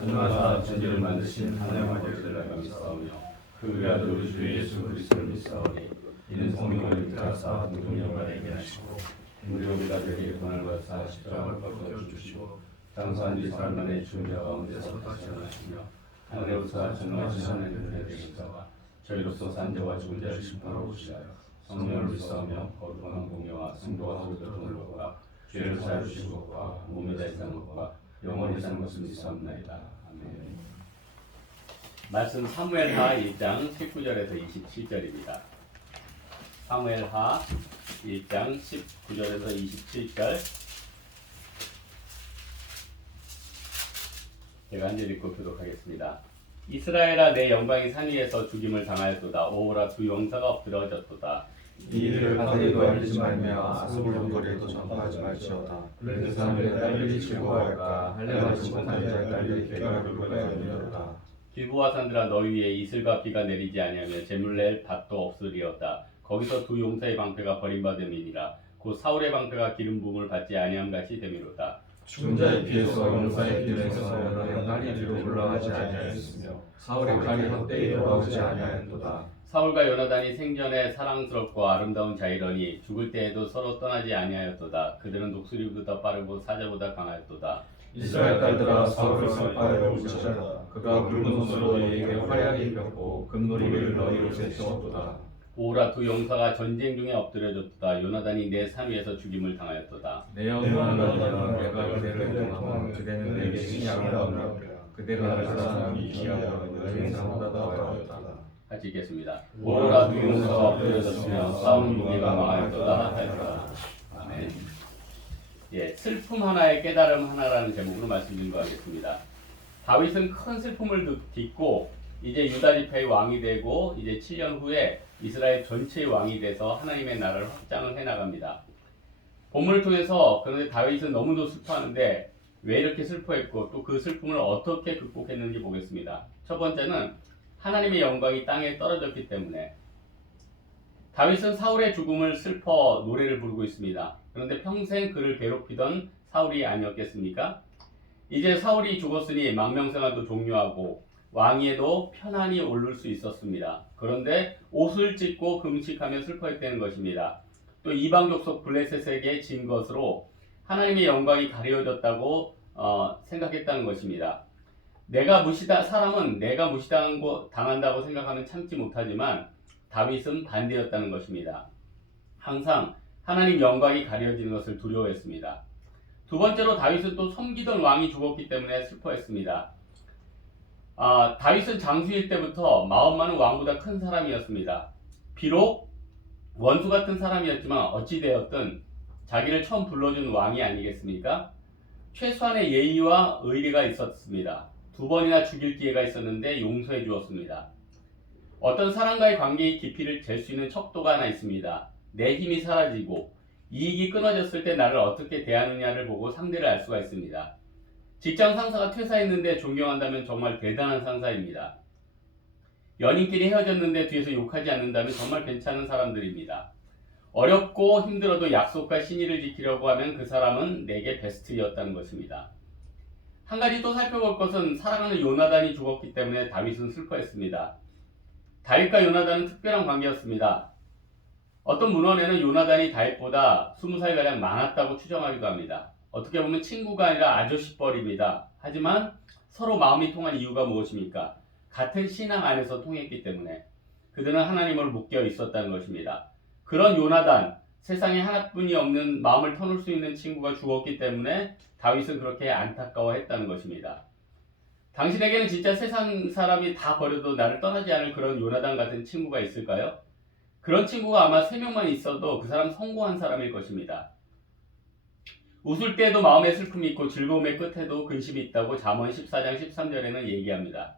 전능하사 천지를 만드신 하나님 아버지를 감사하며 그 외아들 우리 주 예수 그리스도를 믿사오니 이는 성령을 믿사사 동정령과 얘기하시고 우리가 되게 권을 받사 십자가를 벗어 주시고 장사한 뒤 사람만의 죽은 자 가운데서 다시 일어나시며 하늘에서 전능하신 하나님의 되시다가 저희로서 산자와 죽은 자를 심판하러 오시하여 성령을 믿사오며 거룩한 공의와 승도와 소득을 얻고 죄를 사하여 주신 것과 몸에 대해 사는 것과 영원히 사는 것을 믿사옵나이다. 아멘. 말씀 사무엘하 1장 19절에서 27절입니다. 사무엘하 1장 19절에서 27절 제가 한 절 읽고 교독하겠습니다. 이스라엘아 내 영광이 산 위에서 죽임을 당하였도다. 오호라 두 용사가 엎드러졌도다. 이들을 바다에도 알리지 말며 아스불론 거리에도 전파하지 말지어다. 그 사람들의 딸들이 즐거워할까 할례받지 못한 자의 딸들이 괴가를 불러야하리로다. 길보아 산들아 너희 위에 이슬과 비가 내리지 아니하며 재물 낼 밭도 없으리었다. 거기서 두 용사의 방패가 버림받음이니라. 곧 사울의 방패가 기름 부음을 받지 아니함 같이 되미로다. 죽은 자의 피에서 용사의 피에서 연하의 칼이 뒤로 올라가지 아니하였으며 사울의 칼이 헛되이 돌아오지 아니하였도다. 사울과 요나단이 생전에 사랑스럽고 아름다운 자이러니 죽을 때에도 서로 떠나지 아니하였도다. 그들은 독수리보다 빠르고 사자보다 강하였도다. 이스라엘 딸들아 사울을 선파하여 울지어다. 그가 굵은 손으로 너희에게 화려하게 입혔고 금놀이를 너희 옷에 채웠도다. 오라 두 용사가 전쟁 중에 엎드려졌도다. 요나단이 내 산 위에서 죽임을 당하였도다. 내 영광을 내가 그대를 통하면 그대는 내게 신양하라. 그대가 나를 사랑하기 귀하여 너희 상보다 더하였다. 같이 읽겠습니다. 오라 두 용사가 엎드려졌으며 싸움 무게가 망하였도다 하였다. 아멘. 예, 슬픔 하나에 깨달음 하나라는 제목으로 말씀드린 거 하겠습니다. 다윗은 큰 슬픔을 딛고 이제 유다 지파의 왕이 되고 이제 7년 후에 이스라엘 전체의 왕이 돼서 하나님의 나라를 확장을 해나갑니다. 본문을 통해서 그런데 다윗은 너무도 슬퍼하는데 왜 이렇게 슬퍼했고 또 그 슬픔을 어떻게 극복했는지 보겠습니다. 첫 번째는 하나님의 영광이 땅에 떨어졌기 때문에 다윗은 사울의 죽음을 슬퍼 노래를 부르고 있습니다. 그런데 평생 그를 괴롭히던 사울이 아니었겠습니까? 이제 사울이 죽었으니 망명생활도 종료하고 왕위에도 편안히 오를 수 있었습니다. 그런데 옷을 찢고 금식하며 슬퍼했다는 것입니다. 또 이방 족속 블레셋에게 진 것으로 하나님의 영광이 가려졌다고 생각했다는 것입니다. 사람은 내가 무시당한다고 생각하면 참지 못하지만 다윗은 반대였다는 것입니다. 항상 하나님 영광이 가려지는 것을 두려워했습니다. 두 번째로 다윗은 또 섬기던 왕이 죽었기 때문에 슬퍼했습니다. 다윗은 장수일 때부터 마음만은 왕보다 큰 사람이었습니다. 비록 원수 같은 사람이었지만 어찌되었든 자기를 처음 불러준 왕이 아니겠습니까? 최소한의 예의와 의리가 있었습니다. 두 번이나 죽일 기회가 있었는데 용서해 주었습니다. 어떤 사람과의 관계의 깊이를 잴 수 있는 척도가 하나 있습니다. 내 힘이 사라지고 이익이 끊어졌을 때 나를 어떻게 대하느냐를 보고 상대를 알 수가 있습니다. 직장 상사가 퇴사했는데 존경한다면 정말 대단한 상사입니다. 연인끼리 헤어졌는데 뒤에서 욕하지 않는다면 정말 괜찮은 사람들입니다. 어렵고 힘들어도 약속과 신의를 지키려고 하면 그 사람은 내게 베스트였다는 것입니다. 한 가지 또 살펴볼 것은 사랑하는 요나단이 죽었기 때문에 다윗은 슬퍼했습니다. 다윗과 요나단은 특별한 관계였습니다. 어떤 문헌에는 요나단이 다윗보다 20살가량 많았다고 추정하기도 합니다. 어떻게 보면 친구가 아니라 아저씨뻘입니다. 하지만 서로 마음이 통한 이유가 무엇입니까? 같은 신앙 안에서 통했기 때문에 그들은 하나님을 묶여 있었다는 것입니다. 그런 요나단, 세상에 하나뿐이 없는 마음을 터놓을 수 있는 친구가 죽었기 때문에 다윗은 그렇게 안타까워했다는 것입니다. 당신에게는 진짜 세상 사람이 다 버려도 나를 떠나지 않을 그런 요나단 같은 친구가 있을까요? 그런 친구가 아마 3명만 있어도 그 사람 성공한 사람일 것입니다. 웃을 때에도 마음에 슬픔이 있고 즐거움의 끝에도 근심이 있다고 잠언 14장 13절에는 얘기합니다.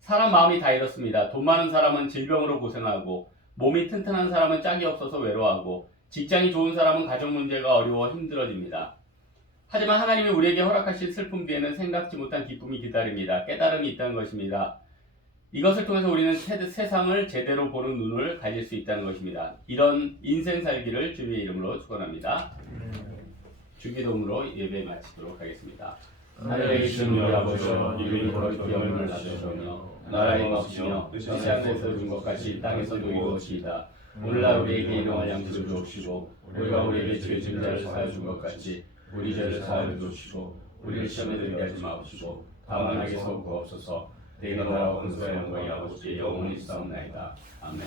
사람 마음이 다 이렇습니다. 돈 많은 사람은 질병으로 고생하고 몸이 튼튼한 사람은 짝이 없어서 외로워하고 직장이 좋은 사람은 가정 문제가 어려워 힘들어집니다. 하지만 하나님이 우리에게 허락하신 슬픔 뒤에는 생각지 못한 기쁨이 기다립니다. 깨달음이 있다는 것입니다. 이것을 통해서 우리는 세상을 제대로 보는 눈을 가질 수 있다는 것입니다. 이런 인생 살기를 주님의 이름으로 축원합니다. 주기도문으로 예배 마치도록 하겠습니다. 하늘에 계신 우리 아버지여 이름이 거룩히 여김을 받으시오며 나라의 것이며 뜻이 하늘에서 준 것 같이 땅에서도 이루어지이다. 오늘날 우리에게 일용할 양식을 주옵시고 우리가 우리에게 죄 지은 자를 사하여 준 것 같이 우리 죄를 사하여 주옵시고 우리를 시험에 들게 하지 마옵시고 다만 악에서 구하옵소서. 대가 나라와 권세와 영광이 아버지의 영원히 있사옵나이다. 아멘.